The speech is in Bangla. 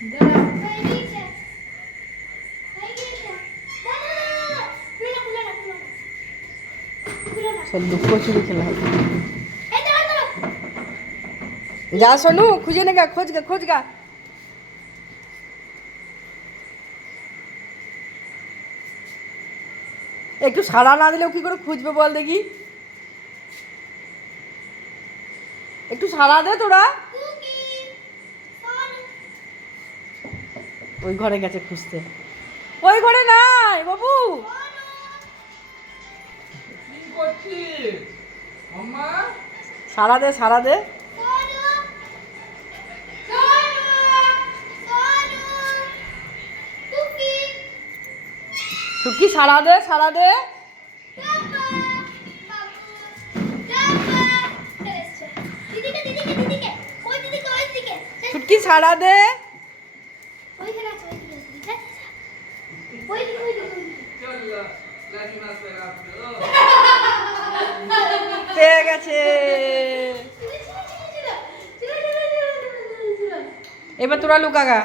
চল লুকোচুরি খেলা হবে। যা সোনু খুঁজে নে গা, খোঁজ গা। একটু সাড়া না দিলেও কি করে খুঁজবে বল দেখি। একটু সাড়া দে তোরা। ওই ঘরে গেছে খুঁজতে। ওই ঘরে নাই বাবু। সাড়া দে। টুকি সাড়া দে। টুকি সাড়া দে। পেয়ে গেছে। এবার তোরা লুকা গা।